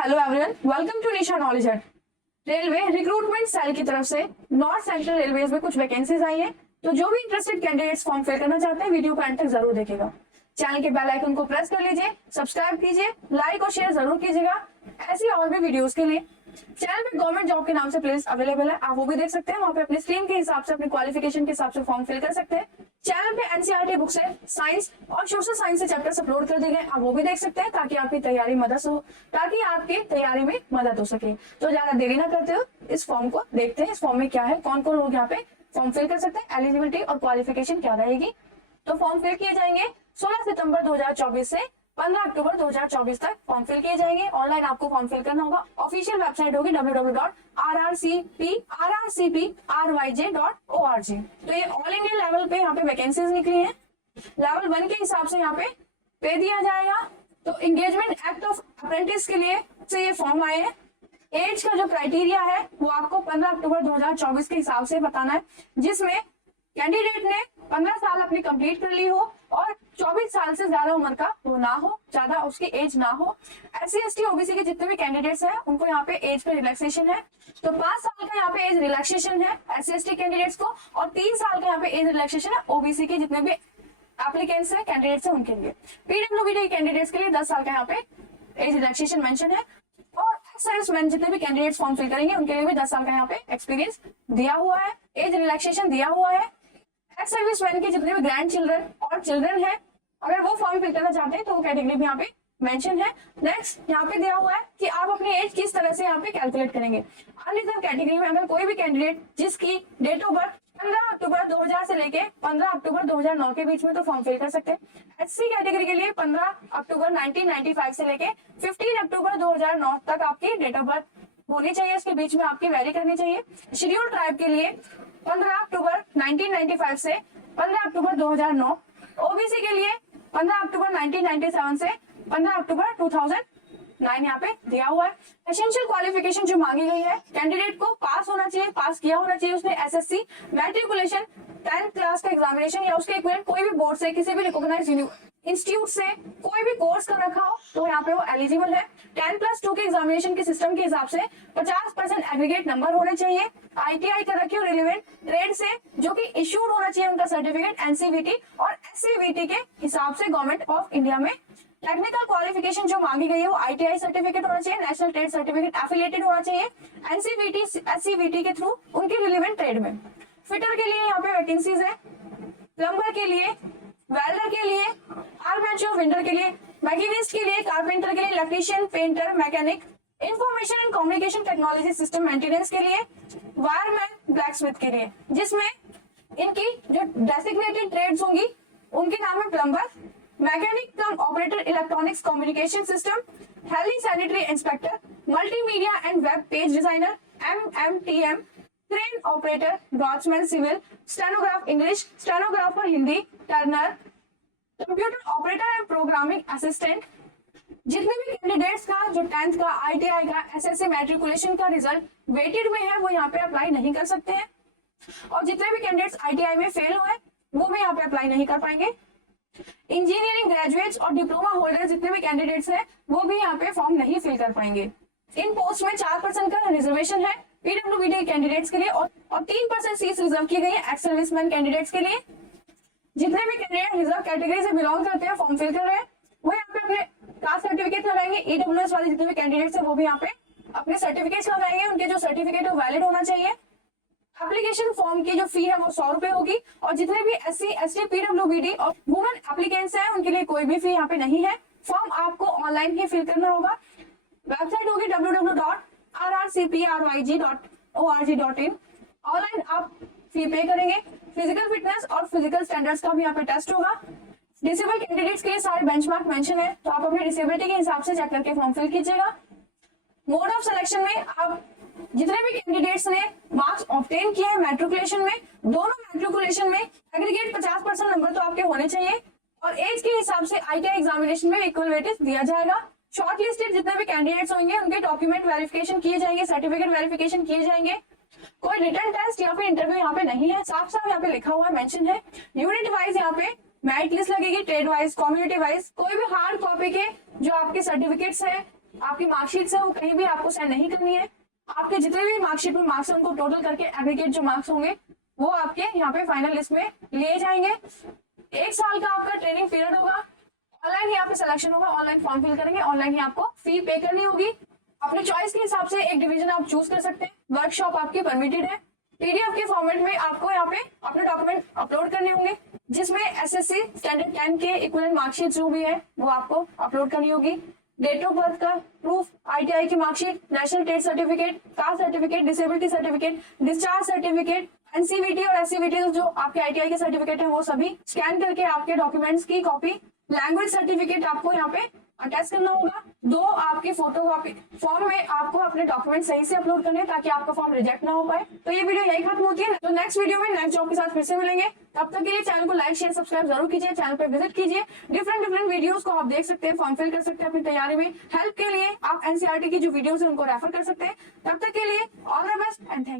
Hello everyone, welcome to Nisha knowledge hut. Railway recruitment cell की तरफ से नॉर्थ सेंट्रल रेलवेज में कुछ वैकेंसीज आई हैं, तो जो भी इंटरेस्टेड कैंडिडेट्स फॉर्म फिल करना चाहते हैं वीडियो को एंड तक जरूर देखिएगा। चैनल के बेल आइकन को प्रेस कर लीजिए, सब्सक्राइब कीजिए, लाइक और शेयर जरूर कीजिएगा। ऐसी और भी वीडियोस के लिए चैनल पे गवर्नमेंट जॉब के नाम से प्लेलिस्ट अवेलेबल है, आप वो भी देख सकते हैं। वहाँ पे अपने स्ट्रीम के हिसाब से, अपने क्वालिफिकेशन के हिसाब से फॉर्म फिल कर सकते हैं। चैनल पे एनसीईआरटी बुक्स है, साइंस और सोशल साइंस से चैप्टर्स अपलोड कर दिए गए, आप वो भी देख सकते हैं ताकि आपकी तैयारी में मदद हो सके। तो ज्यादा देरी ना करते हो, इस फॉर्म को देखते हैं। इस फॉर्म में क्या है, कौन कौन लोग यहाँ पे फॉर्म फिल कर सकते हैं, एलिजिबिलिटी और क्वालिफिकेशन क्या रहेगी। तो फॉर्म फिल किए जाएंगे 16 सितंबर 2024 से 15 अक्टूबर 2024 तक फॉर्म फिल किए जाएंगे। ऑनलाइन आपको फॉर्म फिल करना होगा। ऑफिशियल वेबसाइट होगी www.rrcpryj.org। तो ये ऑल इंडिया लेवल पे यहाँ पे वैकेंसीज निकली हैं। लेवल 1 के हिसाब से यहाँ पे दिया जाएगा। तो एंगेजमेंट एक्ट ऑफ अप्रेंटिस के लिए से ये फॉर्म आए हैं। एज का जो क्राइटेरिया है वो आपको 15 अक्टूबर 2024 के हिसाब से बताना है, जिसमें कैंडिडेट ने 15 साल अपनी कंप्लीट कर ली हो और 24 साल से ज्यादा उम्र का वो ना हो, ज्यादा उसकी एज ना हो। SC ST OBC के जितने भी कैंडिडेट्स हैं उनको यहाँ पे एज पे रिलैक्सेशन है। तो 5 साल का यहाँ पे एज रिलैक्सेशन है SC ST कैंडिडेट्स को, और 3 साल का यहाँ पे एज रिलैक्सेशन है OBC के जितने भी एप्लीकेंट्स है, कैंडिडेट्स है उनके लिए। PWD कैंडिडेट्स के लिए 10 साल का यहाँ पे एज रिलैक्सेशन मेंशन है, और सर्विसमैन जितने भी कैंडिडेट्स फॉर्म फिल करेंगे उनके लिए भी 10 साल का यहाँ पे एक्सपीरियंस दिया हुआ है, एज रिलैक्सेशन दिया हुआ है। एक्स सर्विसमैन के जितने भी ग्रैंड चिल्ड्रन और चिल्ड्रन है, अगर वो फॉर्म फिल करना चाहते हैं तो वो कैटेगरी भी यहाँ पे मेंशन है। नेक्स्ट यहाँ पे दिया हुआ है कि आप अपनी एज किस तरह से यहाँ पे कैलकुलेट करेंगे। अनरिजर्व कैटेगरी में अगर कोई भी कैंडिडेट जिसकी डेट ऑफ बर्थ 15 अक्टूबर 2000 से लेके 15 अक्टूबर 2009 के बीच में, तो फॉर्म फिल कर सकते हैं। SC कैटेगरी के लिए 15 अक्टूबर 1995 से लेके 15 अक्टूबर 2009 तक आपकी डेट ऑफ बर्थ होनी चाहिए, इसके बीच में आपकी वैरी करनी चाहिए। शेड्यूल ट्राइब के लिए 15 अक्टूबर 1995 से 15 अक्टूबर 2009, OBC के लिए 15 अक्टूबर 1997 से 15 अक्टूबर 2009 यहाँ पे दिया हुआ है। एसेंशियल क्वालिफिकेशन जो मांगी गई है, कैंडिडेट को पास होना चाहिए, पास किया होना चाहिए उसने SSC मैट्रिकुलेशन 10th क्लास का एग्जामिनेशन या उसके इक्विवेलेंट कोई भी बोर्ड से, किसी भी रिकॉग्नाइज्ड इंस्टीट्यूट से कोई भी कोर्स कर रखा हो तो यहाँ पे वो एलिजिबल है। 10+2 के एग्जामिनेशन के सिस्टम के हिसाब से 50% एग्रीगेट नंबर होने चाहिए। ITI कर रखी हो रिलेवेंट ट्रेड से, जो कि इश्यूड होना चाहिए उनका सर्टिफिकेट NCVT और SCVT के हिसाब से गवर्नमेंट ऑफ इंडिया में। टेक्निकल क्वालिफिकेशन जो मांगी गई है वो ITI सर्टिफिकेट होना चाहिए, नेशनल ट्रेड सर्टिफिकेट एफिलिएटेड होना चाहिए NCVT SCVT के थ्रू उनके रिलेवेंट ट्रेड में। फिटर के लिए यहाँ पे वैकेंसीज है, प्लम्बर के लिए, वेल्डर के लिए, आर्मेचर वेंडर के लिए, मैकेनिस्ट के लिए, कारपेंटर के लिए, electrician, painter, mechanic, information and communication technology system maintenance के लिए, वायरमैन, ब्लैकस्मिथ के लिए, जिसमें इनकी जो डेसिग्नेटेड ट्रेड्स होंगी उनके नाम है plumber, mechanic cum operator electronics communication system, हेली sanitary inspector, multimedia and web page designer, MMTM, crane operator, draughtsman civil, stenograph English, stenographer Hindi, turner, computer operator and programming assistant. जितने भी कैंडिडेट्स का जो 10th का, ITI का, SSC matriculation का result weighted में है वो यहाँ पे अप्लाई नहीं कर सकते हैं, और जितने भी कैंडिडेट्स ITI में फेल हुए वो भी यहाँ पे अप्लाई नहीं कर पाएंगे। इंजीनियरिंग ग्रेजुएट्स और डिप्लोमा होल्डर जितने भी कैंडिडेट्स हैं वो भी यहाँ पे फॉर्म नहीं फिल कर पाएंगे। इन पोस्ट में 4% का रिजर्वेशन है PWD कैंडिडेट्स के लिए, और 3% सीट्स रिजर्व की गई है एक्स सर्विसमैन कैंडिडेट्स के लिए। जितने भी कैंडिडेट रिजर्व कैटेगरी से बिलोंग करते हैं, फॉर्म फिल कर रहे हैं, वो यहाँ पे अपने कास्ट सर्टिफिकेट लगाएंगे। EWS वाले जितने भी कैंडिडेट्स हैं वो भी यहाँ पे अपने सर्टिफिकेट्स लगाएंगे, उनके जो सर्टिफिकेट है वैलिड होना चाहिए। एप्लीकेशन फॉर्म की जो फी है वो 100 रुपए होगी, और जितने भी SC ST PWD और वुमेन एप्लीकेंट्स हैं उनके लिए कोई भी फी यहाँ पे नहीं है। फॉर्म आपको ऑनलाइन ही फिल करना होगा। वेबसाइट होगी www.rrcpryj.org.in। ऑनलाइन आप फी पे करेंगे। फिजिकल फिटनेस और फिजिकल स्टैंडर्ड्स का भी यहाँ पे टेस्ट होगा। डिसेबल कैंडिडेट्स के लिए सारे बेंचमार्क मेंशन है, तो आप अपनी डिसेबिलिटी के हिसाब से चेक करके फॉर्म फिल कीजिएगा। मोड ऑफ सिलेक्शन में आप जितने भी कैंडिडेट्स ने मार्क्स ऑब्टेन किए हैं मैट्रिकुलेशन में, दोनों मैट्रिकुलेशन में एग्रीगेट 50% नंबर तो आपके होने चाहिए, और एज के हिसाब से ITI एग्जामिनेशन में इक्वल वेटेज दिया जाएगा। शॉर्ट लिस्टेड जितने भी कैंडिडेट्स होंगे उनके डॉक्यूमेंट वेरिफिकेशन किए जाएंगे, सर्टिफिकेट वेरिफिकेशन किए जाएंगे। कोई रिटर्न टेस्ट या फिर इंटरव्यू यहाँ पे नहीं है, साफ साफ यहाँ पे लिखा हुआ मेंशन है। यूनिट वाइज यहाँ पे मेरिट लिस्ट लगेगी, ट्रेड वाइज, कम्युनिटी वाइज। कोई भी हार्ड कॉपी के जो आपके सर्टिफिकेट्स हैं आपकी मार्कशीट से वो कहीं भी आपको सेंड नहीं करनी है। आपके जितने भी मार्कशीट में मार्क्स है उनको टोटल करके एग्रीगेट जो मार्क्स होंगे वो आपके यहाँ पे फाइनल लिस्ट में लिए जाएंगे। 1 साल का आपका ट्रेनिंग पीरियड होगा। ऑनलाइन ही आपका सिलेक्शन होगा, ऑनलाइन फॉर्म फिल करेंगे, ऑनलाइन ही आपको फी पे करनी होगी। अपने चॉइस के हिसाब से एक डिवीजन आप चूज कर सकते हैं। वर्कशॉप आपकी परमिटेड है। पीडीएफ के फॉर्मेट में आपको यहाँ पे अपने डॉक्यूमेंट अपलोड करने होंगे, जिसमें एसएससी स्टैंडर्ड 10 के इक्विवेलेंट मार्कशीट जो भी है वो आपको अपलोड करनी होगी। डेट ऑफ बर्थ का प्रूफ, आईटीआई की marksheet, national trade certificate, caste certificate, disability certificate, discharge certificate, NCVT और एससीवीटी जो आपके आईटीआई के सर्टिफिकेट है वो सभी स्कैन करके आपके डॉक्यूमेंट्स की कॉपी, लैंग्वेज सर्टिफिकेट आपको यहाँ पे अटैच करना होगा। 2 आपकी फोटो कॉपी। फॉर्म में आपको अपने डॉक्यूमेंट सही से अपलोड करने ताकि आपका फॉर्म रिजेक्ट ना हो पाए। तो ये वीडियो यही खत्म होती है। तो नेक्स्ट वीडियो में नेक्स्ट जॉब के साथ फिर से मिलेंगे। तब तक के लिए चैनल को लाइक शेयर सब्सक्राइब जरूर कीजिए, चैनल पे विजिट कीजिए। डिफरेंट वीडियोस को आप देख सकते हैं, फॉर्म फिल कर सकते हैं अपनी तैयारी में। हेल्प के लिए आप एनसीईआरटी की जो वीडियोस है उनको रेफर कर सकते हैं। तब तक के लिए all the best and thank you.